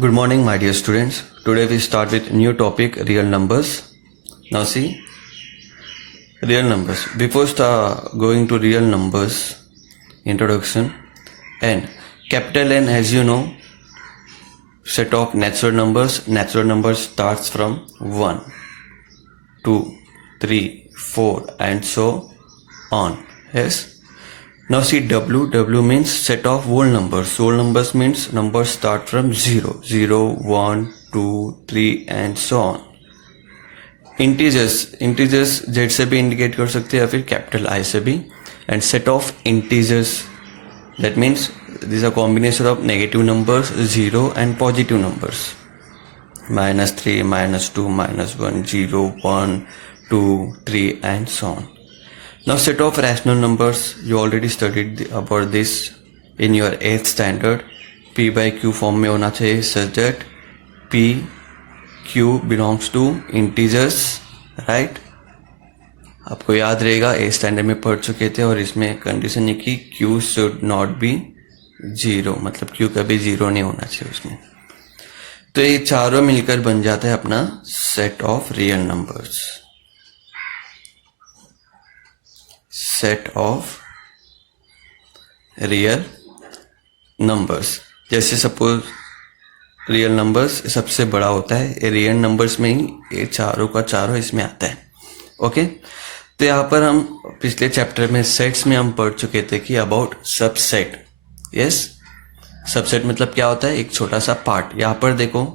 Good morning, my dear students. Today we start with new topic, real numbers. Now see, real numbers. Before going to real numbers, introduction. N. Capital N, as you know, set of natural numbers. Natural numbers starts from 1, 2, 3, 4 and so on. Yes. Now see W. W means set of whole numbers. Whole numbers means numbers start from 0, 0, 1, 2, 3 and so on. Integers. Integers Z से भी indicate कर सकते हैं या फिर capital I से भी. And set of integers. That means these are combination of negative numbers, 0 and positive numbers. -3, -2, -1, 0, 1, 2, 3 and so on. Now set of rational numbers, you already studied about this in your 8th standard. P by Q form में होना चाहिए such that P, Q belongs to integers, right? आपको याद रहेगा 8th standard में पढ़ चुके थे और इसमें कंडीशन है कि Q should not be 0, मतलब Q कभी 0 नहीं होना चाहिए उसमें. तो ये चारों मिलकर बन जाता है अपना set of real numbers. Set of real numbers. जैसे सपोज रियल नंबर्स सबसे बड़ा होता है, रियल नंबर्स में ही ये चारों का चारों इसमें आता है. ओके, तो यहाँ पर हम पिछले चैप्टर में सेट्स में हम पढ़ चुके थे कि अबाउट सबसेट. यस, सबसेट मतलब क्या होता है, एक छोटा सा पार्ट. यहाँ पर देखो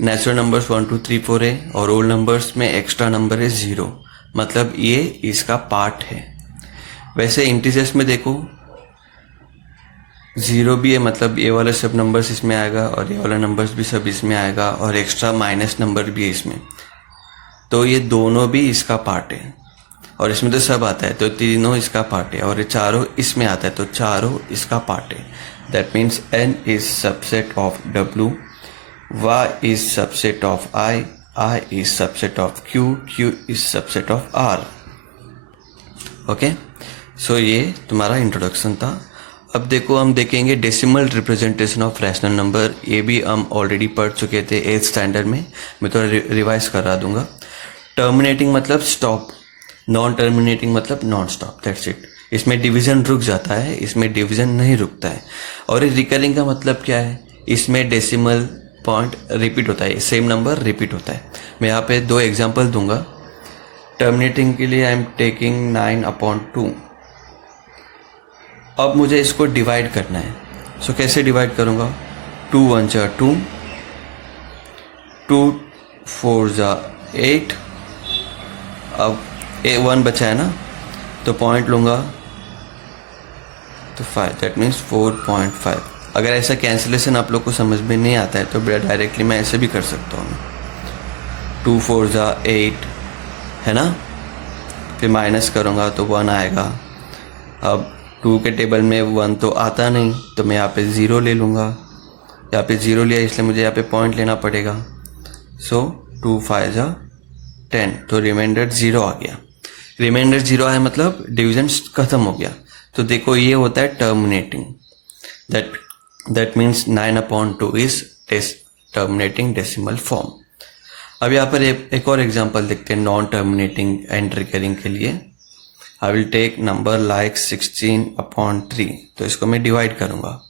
नेचुरल नंबर्स 1, 2, 3, 4 है और होल नंबर्स में एक्स्ट्रा नंबर है 0, मतलब ये इसका पार्ट है. वैसे इंटीजर्स में देखो 0 भी है, मतलब ये वाले सब नंबर्स इसमें आएगा और ये वाला नंबर्स भी सब इसमें आएगा और एक्स्ट्रा माइनस नंबर भी है इसमें. तो ये दोनों भी इसका पार्ट है और इसमें तो सब आता है, तो तीनों इसका पार्ट है और ये चारों इसमें आता है, तो चारों इसका पार्ट है. That means N is subset of W, Y is subset of I is subset of Q is subset of R. Okay, so ये तुम्हारा इंट्रोडक्शन था. अब देखो हम देखेंगे decimal representation of rational number. ये भी हम ऑलरेडी पढ़ चुके थे 8th स्टैंडर्ड में, मैं थोड़ा रिवाइज करा दूंगा. टर्मिनेटिंग मतलब स्टॉप, नॉन टर्मिनेटिंग मतलब नॉन स्टॉप. That's it. इसमें डिवीजन रुक जाता है, इसमें डिवीजन नहीं रुकता है. और ये रिकरिंग का मतलब क्या है, इसमें डेसिमल पॉइंट रिपीट होता है, सेम नंबर रिपीट होता है. मैं यहाँ पे 2 एग्जाम्पल दूंगा. टर्मिनेटिंग के लिए आई एम टेकिंग 9/2. अब मुझे इसको डिवाइड करना है. सो कैसे डिवाइड करूँगा, 2 1 जा 2, 2 4 जा 8. अब 1 बचा है ना, तो पॉइंट लूँगा तो 5. That means 4.5. अगर ऐसा कैंसिलेशन आप लोग को समझ में नहीं आता है तो डायरेक्टली मैं ऐसे भी कर सकता हूँ. 2 4 जा 8 है ना, फिर माइनस करूँगा तो 1 आएगा. अब 2 के टेबल में 1 तो आता नहीं, तो मैं यहाँ पे 0 ले लूँगा. यहाँ पे 0 लिया इसलिए मुझे यहाँ पे पॉइंट लेना पड़ेगा. सो 2 5 जा 10, तो रिमाइंडर 0 आ गया. रिमाइंडर 0 आया मतलब डिवीजन खत्म हो गया. तो देखो ये होता है terminating. That means 9/2 is terminating decimal form. अब यहाँ पर एक और एग्जांपल देखते हैं नॉन टर्मिनेटिंग एंड रिकरिंग के लिए. I will take number like 16/3. तो इसको मैं डिवाइड करूंगा.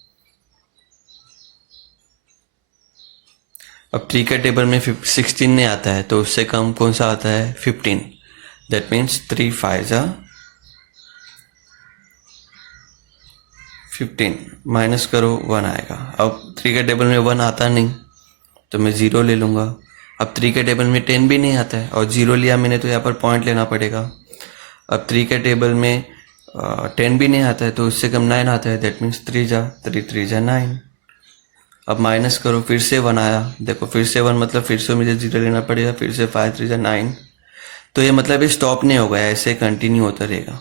अब 3 का टेबल में 16 नहीं आता है, तो उससे कम कौन सा आता है, 15. दैट मीन्स 3 5 जा 15, माइनस करो 1 आएगा. अब 3 का टेबल में 1 आता नहीं, तो मैं 0 ले लूँगा. अब 3 के टेबल में 10 भी नहीं आता है और 0 लिया मैंने, तो यहाँ पर पॉइंट लेना पड़ेगा. अब 3 के टेबल में 10 भी नहीं आता है, तो उससे कम 9 आता है. दैट मीन्स 3 जा 9. अब माइनस करो, फिर से 1 आया. देखो फिर से 1 मतलब फिर से मुझे 0 लेना पड़ेगा. फिर से 5 3 जा 9. तो ये मतलब ये स्टॉप नहीं होगा, ऐसे कंटिन्यू होता रहेगा.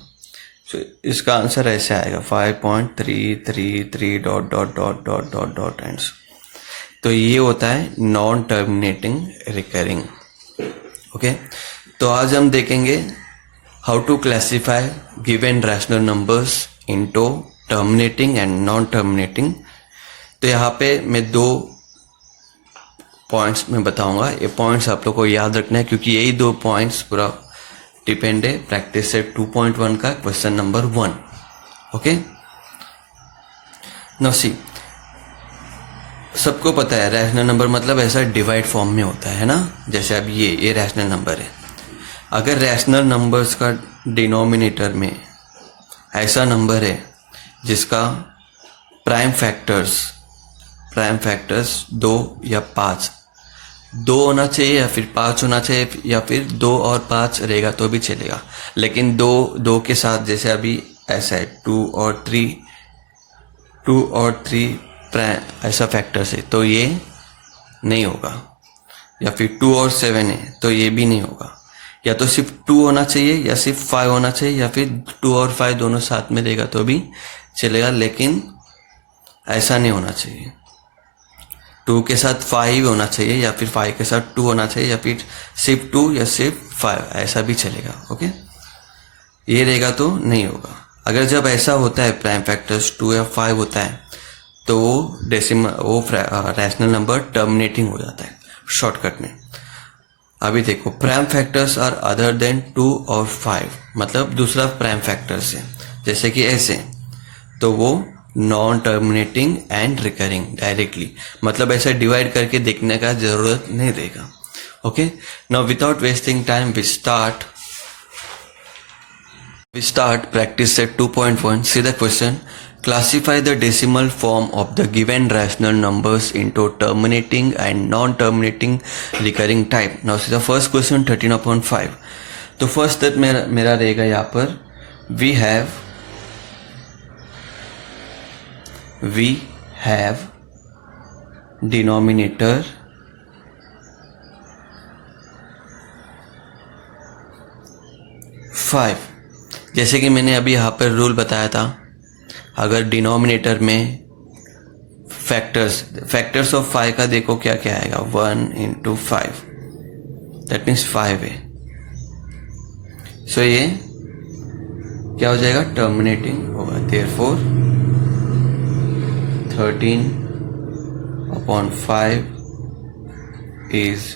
सो इसका आंसर ऐसे आएगा 5.333 dot dot dot dot dot dot and. तो ये होता है नॉन टर्मिनेटिंग रिकरिंग. ओके, तो आज हम देखेंगे how to classify given rational numbers into terminating and non terminating. तो यहाँ पे मैं 2 पॉइंट्स में बताऊंगा। ये पॉइंट्स आप लोग को याद रखना है क्योंकि यही 2 पॉइंट्स पूरा डिपेंड है प्रैक्टिस सेट 2.1 का question number 1। Okay, now see, सबको पता है रैशनल नंबर मतलब ऐसा डिवाइड फॉर्म में होता है ना। जैसे अब ये रैशनल नंबर है। अगर रैशनल नंबर्स का डिनोमिनेटर में ऐसा नंबर है जिसका प्राइम फैक्टर्स 2 या 5, 2 होना चाहिए या फिर 5 होना चाहिए या फिर 2 और 5 रहेगा तो भी चलेगा, लेकिन 2 के साथ जैसे अभी ऐसा है 2 और 3 ऐसा फैक्टर्स है तो ये नहीं होगा, या फिर 2 और 7 है तो ये भी नहीं होगा। या तो सिर्फ 2 होना चाहिए या सिर्फ 5 होना चाहिए या फिर 2 और 5 दोनों साथ में रहेगा तो भी चलेगा, लेकिन ऐसा नहीं होना चाहिए। 2 के साथ 5 होना चाहिए या फिर 5 के साथ 2 होना चाहिए या फिर सिर्फ 2 या सिर्फ 5, ऐसा भी चलेगा। ओके, ये रहेगा तो नहीं होगा। अगर जब ऐसा होता है प्राइम फैक्टर्स 2 या 5 होता है तो वो रैशनल नंबर टर्मिनेटिंग हो जाता है शॉर्टकट में। अभी देखो, prime factors are other than 2 और 5, मतलब दूसरा प्राइम फैक्टर्स है जैसे कि ऐसे, तो वो non terminating and recurring directly, मतलब ऐसे डिवाइड करके देखने का जरूरत नहीं रहेगा। Okay, now without wasting time we start practice set 2.1. See the question. Classify the decimal form of the given rational numbers into terminating and non-terminating recurring type. Now see the first question 13/5. तो first step मेरा रहेगा यहाँ पर we have denominator five. जैसे कि मैंने अभी यहाँ पर रूल बताया था, अगर डिनोमिनेटर में फैक्टर्स ऑफ 5 का देखो क्या क्या आएगा, 1 into 5, दैट मीन्स 5 है। सो ये क्या हो जाएगा, टर्मिनेटिंग होगा। Therefore 13/5 is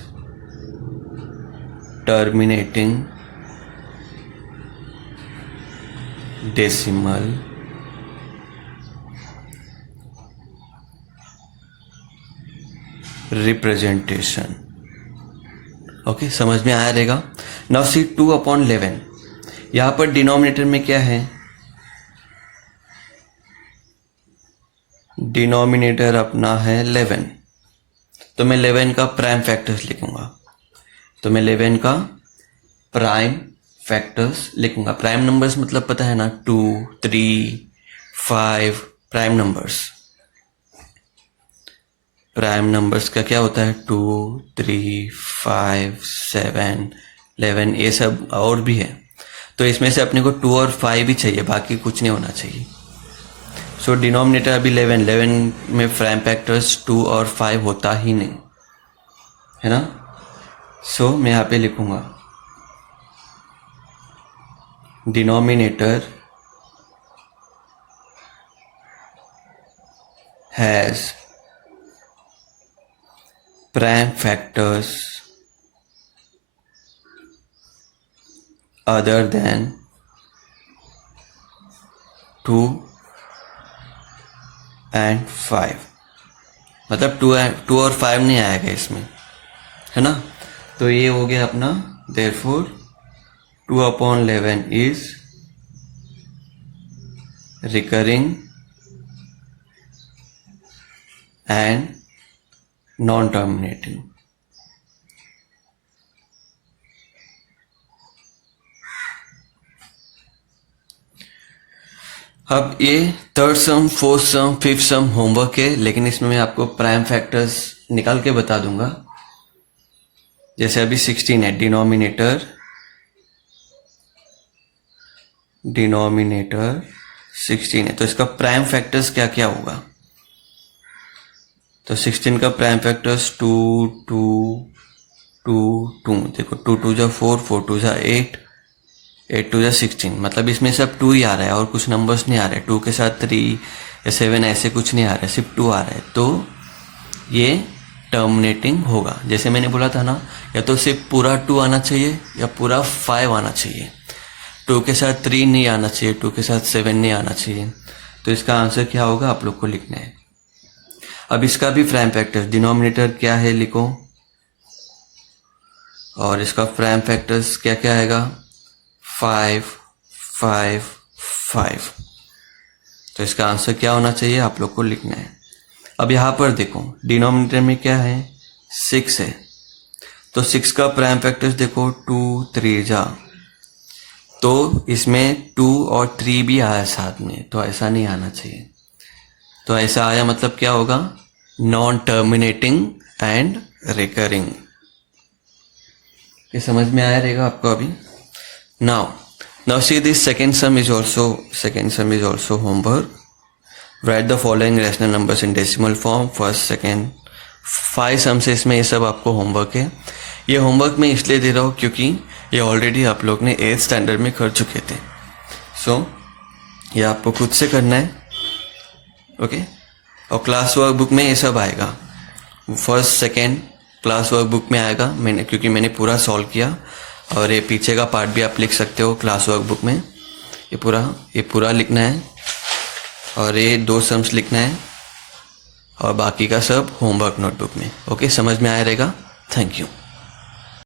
terminating decimal representation. Okay, समझ में आया रहेगा। नाउ सी 2/11, यहां पर डिनोमिनेटर में क्या है, डिनोमिनेटर अपना है 11, तो मैं 11 का प्राइम फैक्टर्स लिखूंगा। तो मैं 11 का प्राइम फैक्टर्स लिखूंगा। प्राइम नंबर्स मतलब पता है ना, 2, 3, 5 प्राइम नंबर्स। प्राइम नंबर्स का क्या होता है, 2, 3, 5, 7, 11, ये सब और भी है। तो इसमें से अपने को 2 और 5 भी चाहिए, बाकी कुछ नहीं होना चाहिए। सो डिनोमिनेटर अभी 11 में प्राइम फैक्टर्स 2 और 5 होता ही नहीं है ना। सो मैं यहाँ पे लिखूंगा denominator has prime factors other than 2 and 5, मतलब 2 और 5 नहीं आएगा इसमें, है ना। तो ये हो गया अपना, therefore 2/11 is recurring and non-terminating. अब ये थर्ड सम, फोर्थ सम, फिफ्थ सम होमवर्क है, लेकिन इसमें मैं आपको प्राइम फैक्टर्स निकाल के बता दूंगा। जैसे अभी 16 है, डिनोमिनेटर 16 है, तो इसका प्राइम फैक्टर्स क्या क्या होगा। तो 16 का प्राइम फैक्टर्स 2, 2, 2, 2, देखो 2 2 जा 4, 4 2 जा 8, 8 2 जा 16, मतलब इसमें सब 2 ही आ रहा है और कुछ नंबर्स नहीं आ रहे। 2 के साथ 3 या 7 ऐसे कुछ नहीं आ रहा है, सिर्फ 2 आ रहा है। तो ये टर्मिनेटिंग होगा। जैसे मैंने बोला था ना, या तो सिर्फ पूरा 2 आना चाहिए या पूरा 5 आना चाहिए। 2 के साथ 3 नहीं आना चाहिए, 2 के साथ 7 नहीं आना चाहिए। तो इसका आंसर क्या होगा आप लोग को लिखना है। अब इसका भी प्राइम फैक्टर्स, डिनोमिनेटर क्या है लिखो, और इसका प्राइम फैक्टर्स क्या क्या आएगा, 5 5 5। तो इसका आंसर क्या होना चाहिए आप लोग को लिखना है। अब यहाँ पर देखो डिनोमिनेटर में क्या है, 6 है, तो 6 का प्राइम फैक्टर्स देखो 2 3 जा, तो इसमें 2 और 3 भी आया साथ में, तो ऐसा नहीं आना चाहिए। तो ऐसा आया मतलब क्या होगा, नॉन टर्मिनेटिंग एंड रिकरिंग। ये समझ में आया रहेगा आपको अभी। Now see this second sum is also homework. Right the following rational numbers in decimal form, first second 5 sums है इसमें, ये सब आपको होमवर्क है। ये होमवर्क मैं इसलिए दे रहा हूँ क्योंकि ये ऑलरेडी आप लोग ने 8th स्टैंडर्ड में कर चुके थे। सो ये आपको खुद से करना है, ओके। और क्लास वर्क बुक में ये सब आएगा, first second class work book में आएगा, क्योंकि मैंने पूरा सॉल्व किया। और ये पीछे का पार्ट भी आप लिख सकते हो क्लास वर्क बुक में। ये पूरा लिखना है, और ये 2 सम्स लिखना है, और बाकी का सब होमवर्क नोटबुक में। ओके, समझ में आया रहेगा। Thank you.